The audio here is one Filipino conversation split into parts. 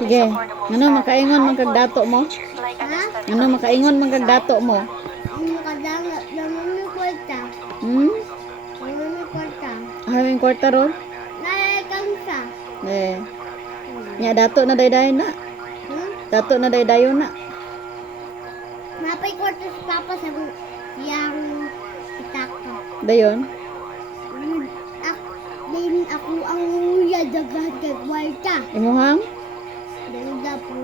Sige. Ano makaingon man kag dato mo? Ha? Ano makaingon man kag dato mo? Makadangat naman ng kwarta. Hmm? Naman ng kwarta. Hawing kwarta ron? Nalalakang sa. Eh. Nya dato na daydayon na. Dato na daydayon na. Napay kwarta si Papa sa siyang itaka. Dayon. Din ako ang uya dagat kay kwarta. Imuhang Dahil po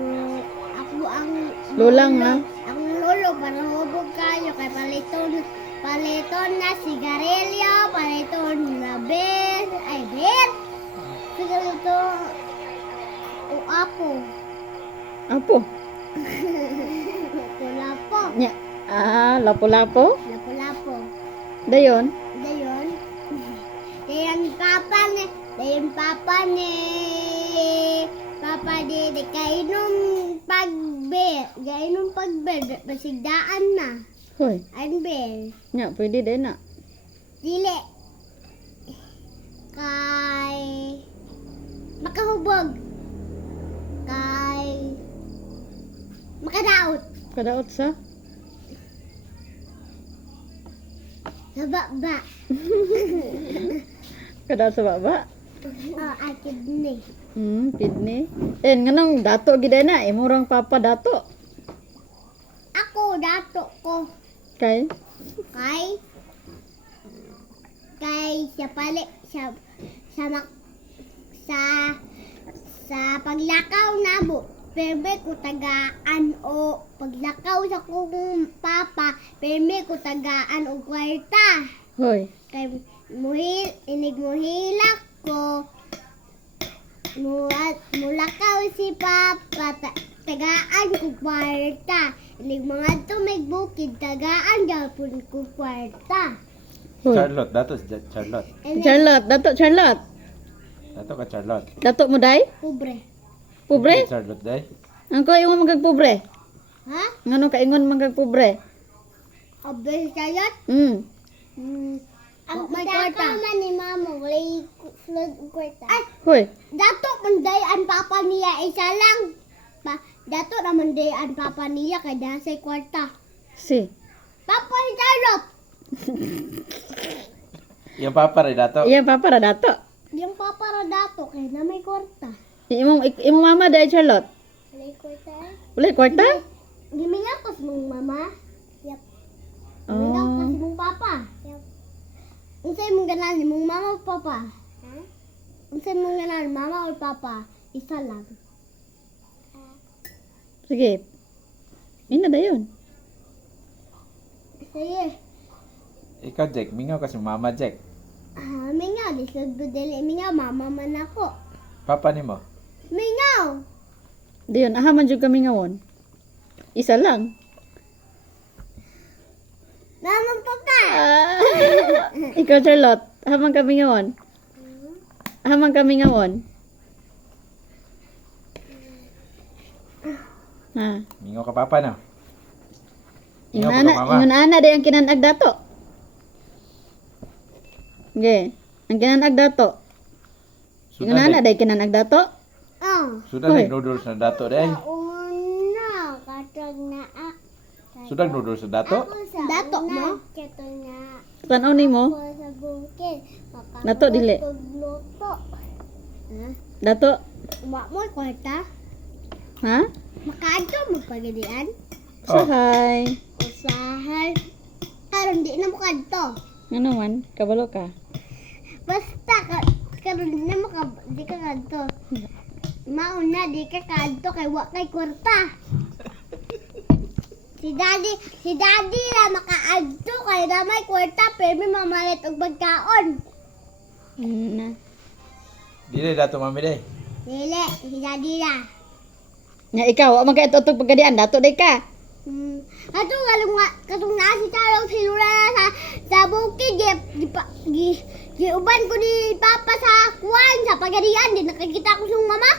ako ang lulang na. ang lolo para hubog kayo kay paliton na sigarilyo, paliton na beer, sigarilyo o apo. Apo. Lapo-lapo. Nya. Lapo-lapo. Lapo-lapo. Dayon. Dayon. Dayon Papa di kainom pagbe, basigdaan na. Hoy. Ang bel. Nya pwede din na. Dili. Kay makahubog. Kay makadaot. Kadaot sa Sababa. kadaot sa baba. Akid ni. Kidney. Nganong dato gid na imurang papa dato. Ako dato ko. Kay Kay siya pali sa paglakaw nabo. Perme ko tagaan o paglakaw sa kong papa, perme ko tagaan o kwarta. Hoy. Kay inig muhilak ko. Mulakaw si papa, tagaan ko kwarta. Inig mga tumigbukid, tagaan gapon ko kwarta. Hoy. Charlotte, dato si Charlotte. Charlotte, dato Charlotte. Dato ka Charlotte. Dato mo day? Pobre. Pobre? Charlotte day. Ang ko ingon man kag pobre. Ha? Ngano ka ingon man kag pobre? Abel sayot? Ang may kwarta man ni mama, walay kwarta. Ay, Hoy. dato manday ang papa niya isa lang. Dato naman day ang papa niya kay dasay kwarta. Si. Papa ni Charlotte. Yung papa rin dato. Iya papa ra dato. Yung papa ra dato kay na may kwarta. Imong mama day Charlotte. Walay kwarta? Wala kwarta? Giminga ko sa mong mama. Yep. Giminga ko Oh. sa mong papa. Yep. Unsay mong ganan ni mong mama o papa? Ha? Unsay mong ganan mama o papa? Isa lang. Sige. Ina dayon. Sige. Ikaw Jack, mingaw ka si mama Jack. Mingaw, lisod ko dili. Mingaw, mama man ako. Papa ni mo. Mingaw! Dayon aha man jud kami ngawon. Isa lang. Mama, papa! Ikaw Charlotte, aha man kami ngawon. Aha man kami ngawon. Ha. Mingaw ka papa na. Ingaw Ingon po ka, mama. ana day ang kinanag dato. Ge, ang kinanag dato. Ingon ana day kinanag dato. Oh. Sudah Hoy. noodles na dato day. Una, katag na Sudah noodles na dato. Dato mo? Katag na Tan-aw nimo. ako sa bukid. Dato, dili. Luto. Ha? Dato. Umak mo, kwarta? Ha? Makaadto mo pagadian? Oh. Sahay. Usahay. Karon di na mo kadto. Ano man? Kabalo ka. Basta karon di na mo di ka kadto. Mauna di ka kadto kay wa kay kwarta. Si daddy la makaadto kay na may kwarta pero may mamalit og pagkaon. Na. Dili dato mami day. Dili, si daddy la. Nya ikaw, wa man kay tutog pagkadian dato day ka. Ato katong naa si Tarong silura na sa bukid gi uban ko ni Papa sa kuwan sa pagadian din nakakita ko sung mama.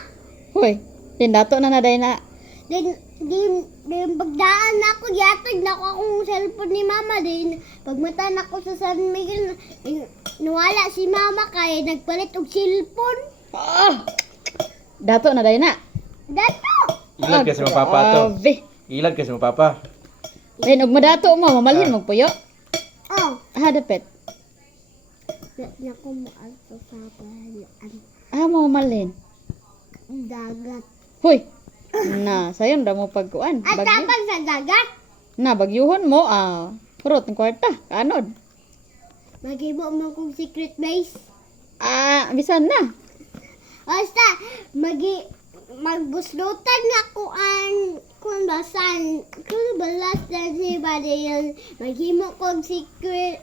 Hoy, din dato na day na. Din pagdaan na ako yatag na ako akong cellphone ni mama din pagmata na ako sa San Miguel nawala si mama kaya nagpalit og cellphone. Ah! Dato na day na. Dato! Ilag ka sa mga papa to. Grabe. Ilag ka sa mga papa. Then, og madato mo, mamalhin mo puyo. Oh! Ah, dapit. Na ko mo ato sa pahalaan. Ah, mo mamalhin. Dagat. Hoy. Na, sayon ra mo pagkuan. At Bagyo. tapos sa dagat, Na, bagyuhon mo, purot ng kwarta. Anod. maghimo mo kong secret base. Ah, bisan na. Basta, magbuslutan nga kung basan, kung balas na si Badayon, maghimo kong secret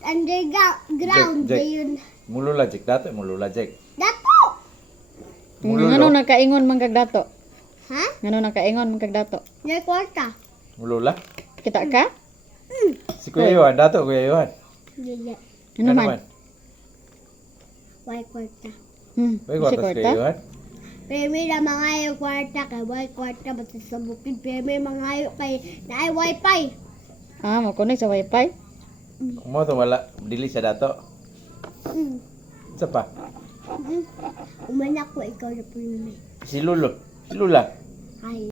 underground Jack. ba yun? Mulula, Jack. Dato, mulula, Jack. Dato! Mululo. Ngano nakaingon man kag dato? Ha? Ngano nakaingon man kag dato? May kwarta. Mulula. Kita ka? Si Kuya Yohan. Dato, Kuya Yohan. Dili. Ano man? May kwarta. May si kwarta si kwarta? Kuya Yohan. Pero may na mga yung kwarta kay may kwarta basta sa bukid. Pero may mga yung kay na ay wifi. Ah, makunik sa wifi? Mo to wala. Dili sa dato. Mm. Isa pa. Umanak ko ikaw na po yun. Si Lolo. Si Lula. Ay.